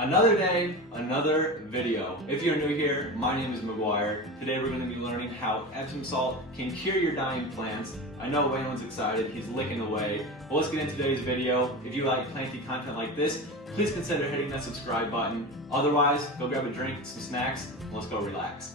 Another day, another video. If you're new here, my name is McGuire. Today we're going to be learning how Epsom salt can cure your dying plants. I know Waylon's excited, he's licking away. But let's get into today's video. If you like planty content like this, please consider hitting that subscribe button. Otherwise, go grab a drink, some snacks, and let's go relax.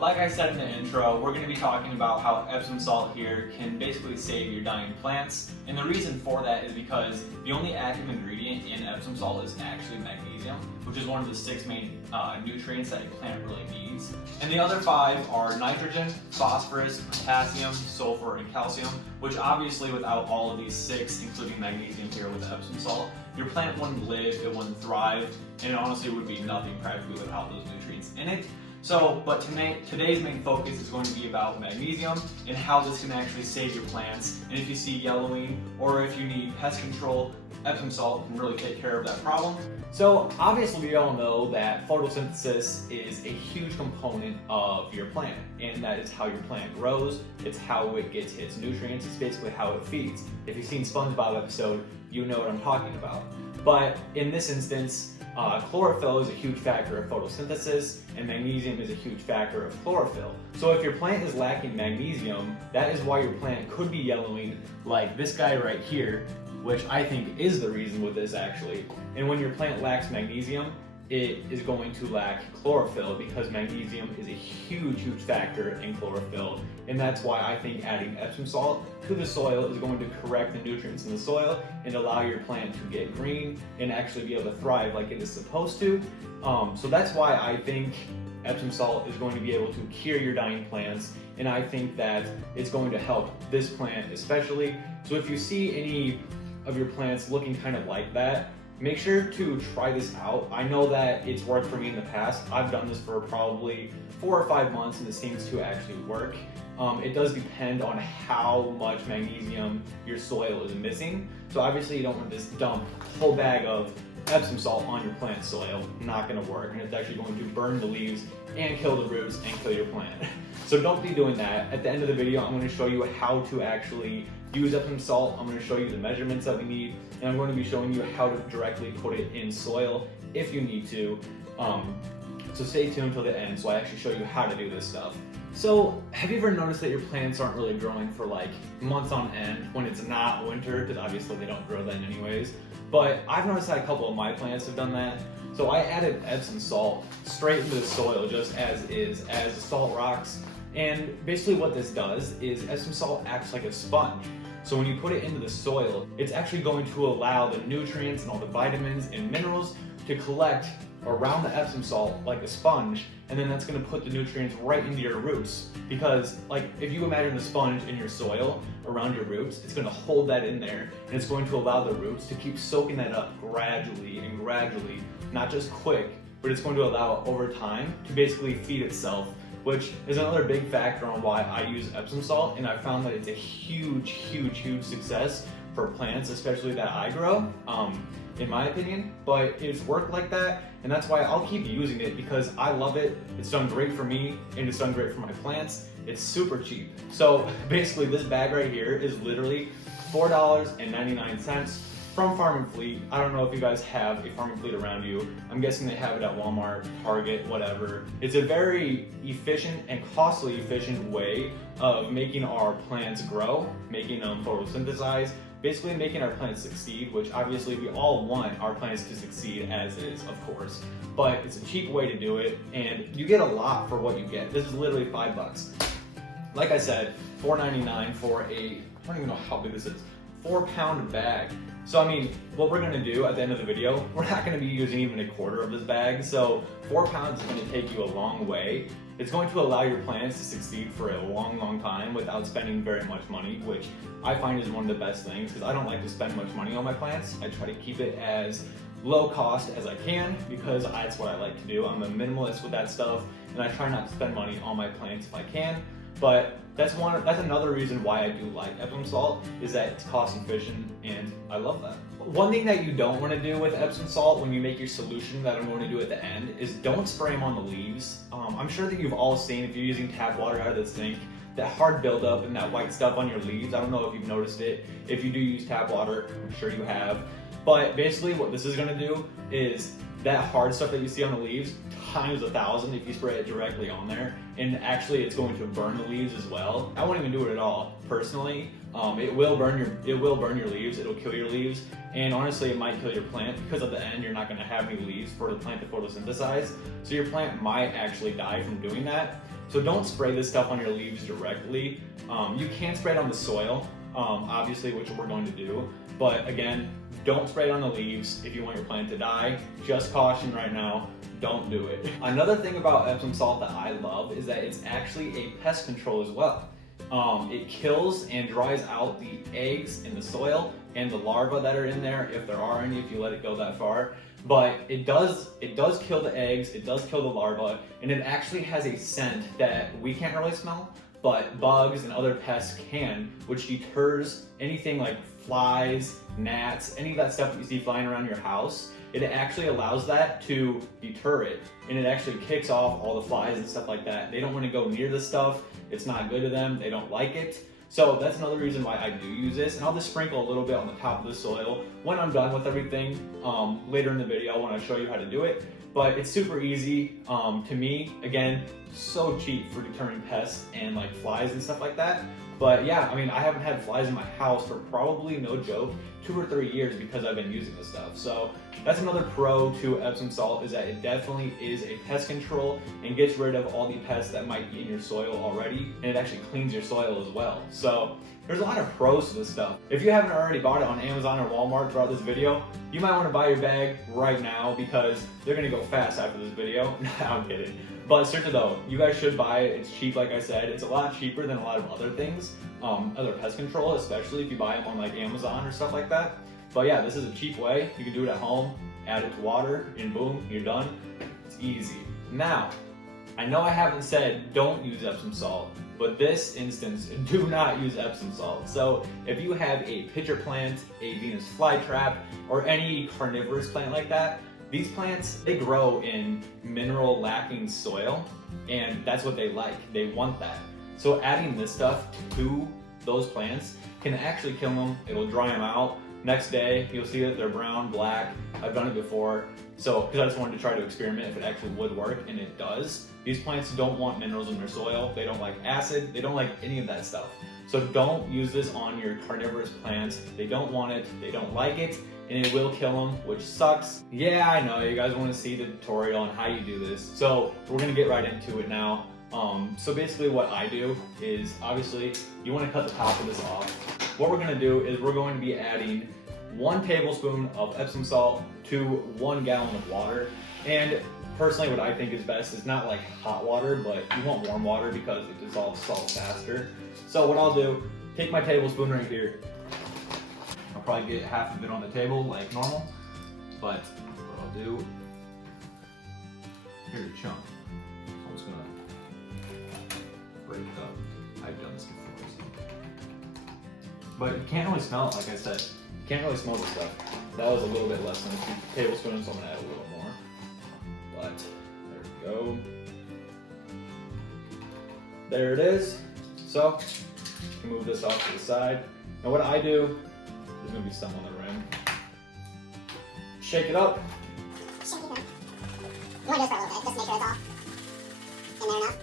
Like I said in the intro, we're going to be talking about how Epsom salt here can basically save your dying plants. And the reason for that is because the only active ingredient in Epsom salt is actually magnesium, which is one of the 6 main nutrients that a plant really needs. And the other 5 are nitrogen, phosphorus, potassium, sulfur, and calcium, which obviously without all of these 6, including magnesium here with the Epsom salt, your plant wouldn't live, it wouldn't thrive, and it honestly would be nothing practically without those nutrients in it. But today's main focus is going to be about magnesium and how this can actually save your plants. And if you see yellowing or if you need pest control, Epsom salt can really take care of that problem. So obviously we all know that photosynthesis is a huge component of your plant, and that is how your plant grows, it's how it gets its nutrients, it's basically how it feeds. If you've seen SpongeBob episode, you know what I'm talking about. But in this instance, chlorophyll is a huge factor of photosynthesis, and magnesium is a huge factor of chlorophyll. So if your plant is lacking magnesium, that is why your plant could be yellowing, like this guy right here, which I think is the reason with this actually. And when your plant lacks magnesium, it is going to lack chlorophyll, because magnesium is a huge factor in chlorophyll. And that's why I think adding Epsom salt to the soil is going to correct the nutrients in the soil and allow your plant to get green and actually be able to thrive like it is supposed to. So that's why I think Epsom salt is going to be able to cure your dying plants, and I think that it's going to help this plant especially. So if you see any of your plants looking kind of like that, make sure to try this out. I know that it's worked for me in the past. I've done this for probably 4 or 5 months and it seems to actually work. It does depend on how much magnesium your soil is missing. So obviously you don't want to just dump a whole bag of Epsom salt on your plant soil. Not going to work, and it's actually going to burn the leaves and kill the roots and kill your plant. So don't be doing that. At the end of the video, I'm going to show you how to actually use Epsom salt. I'm going to show you the measurements that we need, and I'm going to be showing you how to directly put it in soil if you need to. So stay tuned till the end so I actually show you how to do this stuff. So have you ever noticed that your plants aren't really growing for like months on end when it's not winter, because obviously they don't grow then anyways? But I've noticed that a couple of my plants have done that. So I added Epsom salt straight into the soil just as is, as the salt rocks. And basically what this does is Epsom salt acts like a sponge. So when you put it into the soil, it's actually going to allow the nutrients and all the vitamins and minerals to collect around the Epsom salt like a sponge, and then that's going to put the nutrients right into your roots. Because like if you imagine the sponge in your soil around your roots, it's going to hold that in there, and it's going to allow the roots to keep soaking that up gradually, not just quick, but it's going to allow it over time to basically feed itself, which is another big factor on why I use Epsom salt. And I found that it's a huge success for plants, especially that I grow, in my opinion. But it's worked like that, and that's why I'll keep using it, because I love it. It's done great for me, and it's done great for my plants. It's super cheap. So basically this bag right here is literally $4.99 from Farm and Fleet. I don't know if you guys have a Farm and Fleet around you. I'm guessing they have it at Walmart, Target, whatever. It's a very efficient and costly efficient way of making our plants grow, making them photosynthesize, basically making our plants succeed, which obviously we all want our plants to succeed as is, of course. But it's a cheap way to do it, and you get a lot for what you get. This is literally $5. Like I said, $4.99 for I don't even know how big this is, 4-pound bag. So I mean, what we're gonna do at the end of the video, we're not gonna be using even a quarter of this bag. So 4 pounds is gonna take you a long way. It's going to allow your plants to succeed for a long time without spending very much money, which I find is one of the best things, because I don't like to spend much money on my plants. I try to keep it as low cost as I can, because that's what I like to do. I'm a minimalist with that stuff, and I try not to spend money on my plants if I can. But that's another reason why I do like Epsom salt, is that it's cost efficient, and I love that. One thing that you don't want to do with Epsom salt when you make your solution that I'm going to do at the end is don't spray them on the leaves. I'm sure that you've all seen, if you're using tap water out of the sink, that hard buildup and that white stuff on your leaves. I don't know if you've noticed it. If you do use tap water, I'm sure you have. But basically what this is gonna do is that hard stuff that you see on the leaves times 1,000 if you spray it directly on there, and actually it's going to burn the leaves as well. I won't even do it at all personally. It will burn your leaves, it'll kill your leaves, and honestly it might kill your plant because at the end you're not going to have any leaves for the plant to photosynthesize, so your plant might actually die from doing that. So don't spray this stuff on your leaves directly. You can spray it on the soil, obviously, which we're going to do, but again, don't spray it on the leaves if you want your plant to die. Just caution right now, don't do it. Another thing about Epsom salt that I love is that it's actually a pest control as well. It kills and dries out the eggs in the soil and the larvae that are in there, if there are any, if you let it go that far. But it does kill the eggs, it does kill the larvae, and it actually has a scent that we can't really smell, but bugs and other pests can, which deters anything like flies, gnats, any of that stuff that you see flying around your house. It actually allows that to deter it, and it actually kicks off all the flies and stuff like that. They don't want to go near this stuff. It's not good to them. They don't like it. So that's another reason why I do use this, and I'll just sprinkle a little bit on the top of the soil when I'm done with everything later in the video when I show you how to do it. But it's super easy to me. Again, so cheap for deterring pests and like flies and stuff like that. But yeah, I mean, I haven't had flies in my house for probably, no joke, 2 or 3 years because I've been using this stuff. So that's another pro to Epsom salt, is that it definitely is a pest control and gets rid of all the pests that might be in your soil already, and it actually cleans your soil as well. So there's a lot of pros to this stuff. If you haven't already bought it on Amazon or Walmart throughout this video, you might want to buy your bag right now because they're gonna go fast after this video. I'm kidding. But seriously though, you guys should buy it. It's cheap, like I said. It's a lot cheaper than a lot of other things, other pest control, especially if you buy them on like Amazon or stuff like that. But yeah, this is a cheap way. You can do it at home, add it to water, and boom, you're done. It's easy. Now, I know I haven't said don't use Epsom salt, but this instance, do not use Epsom salt. So if you have a pitcher plant, a Venus flytrap, or any carnivorous plant like that, these plants, they grow in mineral lacking soil, and that's what they like. They want that. So adding this stuff to those plants can actually kill them. It'll dry them out. Next day, you'll see that they're brown, black. I've done it before. So, because I just wanted to try to experiment if it actually would work, and it does. These plants don't want minerals in their soil. They don't like acid. They don't like any of that stuff. So don't use this on your carnivorous plants. They don't want it. They don't like it. And it will kill them, which sucks. Yeah, I know, you guys want to see the tutorial on how you do this. So we're gonna get right into it now. So basically what I do is, obviously, you want to cut the top of this off. What we're gonna do is we're going to be adding 1 tablespoon of Epsom salt to 1 gallon of water. And personally, what I think is best is not like hot water, but you want warm water because it dissolves salt faster. So what I'll do, take my tablespoon right here. I'll probably get half of it on the table like normal, but what I'll do, here's a chunk. So I'm just gonna break it up. I've done this before, so. But you can't really smell it, like I said. You can't really smell the stuff. That was a little bit less than 2 tablespoons, so I'm gonna add a little more. But there we go. There it is. So, move this off to the side. Now what I do, there's gonna be some on the rim. Shake it up. Shake it up. You want to do this for a little bit, just make sure it's all in there enough.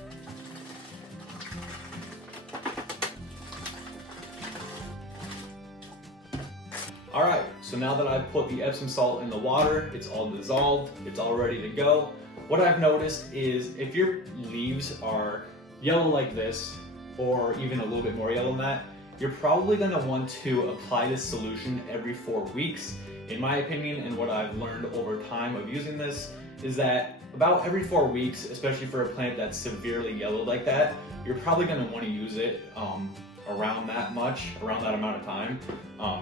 Alright, so now that I've put the Epsom salt in the water, it's all dissolved, it's all ready to go. What I've noticed is if your leaves are yellow like this, or even a little bit more yellow than that, you're probably going to want to apply this solution every 4 weeks. In my opinion, and what I've learned over time of using this, is that about every 4 weeks, especially for a plant that's severely yellowed like that, you're probably going to want to use it around that amount of time.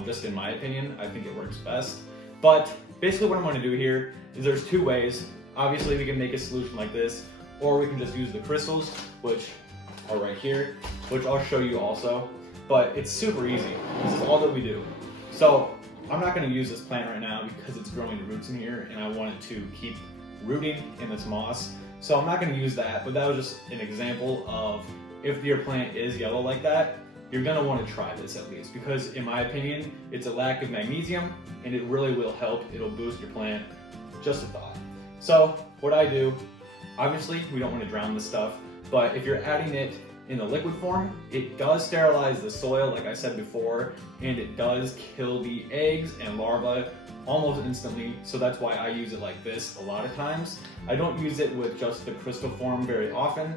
Just in my opinion, I think it works best. But basically what I'm going to do here is there's 2 ways. Obviously we can make a solution like this, or we can just use the crystals, which are right here, which I'll show you also. But it's super easy. This is all that we do. So I'm not going to use this plant right now because it's growing roots in here and I want it to keep rooting in this moss. So I'm not going to use that, but that was just an example of if your plant is yellow like that, you're gonna want to try this at least, because in my opinion, it's a lack of magnesium and it really will help. It'll boost your plant. Just a thought. So what I do, obviously we don't want to drown this stuff, but if you're adding it in the liquid form, it does sterilize the soil like I said before, and it does kill the eggs and larvae almost instantly. So that's why I use it like this a lot of times. I don't use it with just the crystal form very often,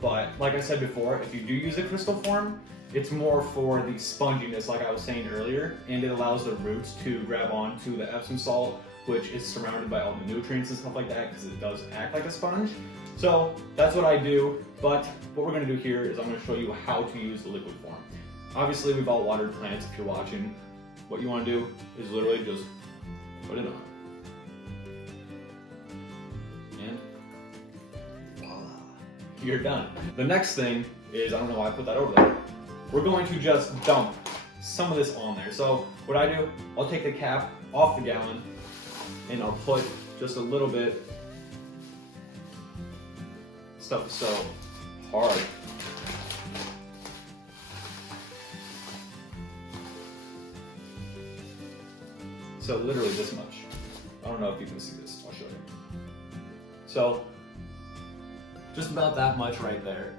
but like I said before, if you do use a crystal form, it's more for the sponginess like I was saying earlier, and it allows the roots to grab onto the Epsom salt, which is surrounded by all the nutrients and stuff like that, because it does act like a sponge. So that's what I do, but what we're gonna do here is I'm gonna show you how to use the liquid form. Obviously we've all watered plants if you're watching. What you wanna do is literally just put it on. And voila, you're done. The next thing is, I don't know why I put that over there. We're going to just dump some of this on there. So what I do, I'll take the cap off the gallon and I'll put just a little bit. Stuff is so hard. So literally this much. I don't know if you can see this, I'll show you. So just about that much right there.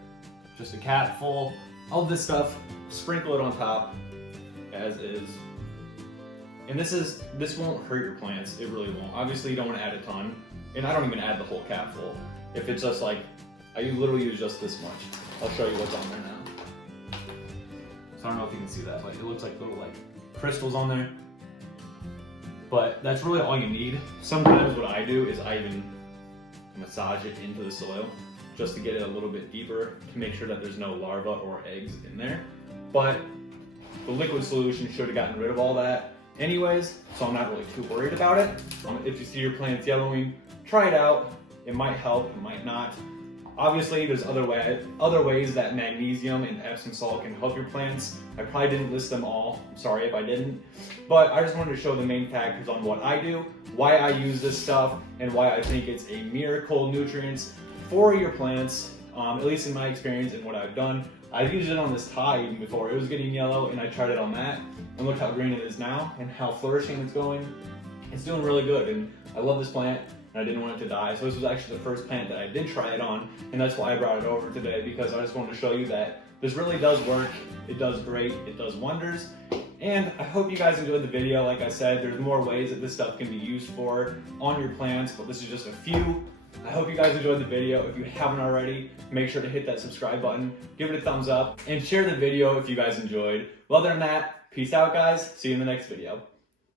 Just a cap full of this stuff, sprinkle it on top as is. And this won't hurt your plants, it really won't. Obviously you don't want to add a ton, and I don't even add the whole cap full. If it's just like, I literally use just this much. I'll show you what's on there now. So I don't know if you can see that, but it looks like little like crystals on there. But that's really all you need. Sometimes what I do is I even massage it into the soil just to get it a little bit deeper to make sure that there's no larvae or eggs in there. But the liquid solution should have gotten rid of all that anyways, so I'm not really too worried about it. If you see your plants yellowing, try it out. It might help, it might not. Obviously, there's other ways that magnesium and Epsom salt can help your plants. I probably didn't list them all. I'm sorry if I didn't. But I just wanted to show the main factors on what I do, why I use this stuff, and why I think it's a miracle nutrients for your plants, at least in my experience and what I've done. I've used it on this tie even before. It was getting yellow, and I tried it on that. And look how green it is now, and how flourishing it's going. It's doing really good, and I love this plant. And I didn't want it to die. So this was actually the first plant that I did try it on, and that's why I brought it over today, because I just wanted to show you that this really does work. It does great, it does wonders. And I hope you guys enjoyed the video. Like I said, there's more ways that this stuff can be used for on your plants, but this is just a few. I hope you guys enjoyed the video. If you haven't already, make sure to hit that subscribe button, give it a thumbs up, and share the video if you guys enjoyed. Well, other than that, peace out guys. See you in the next video.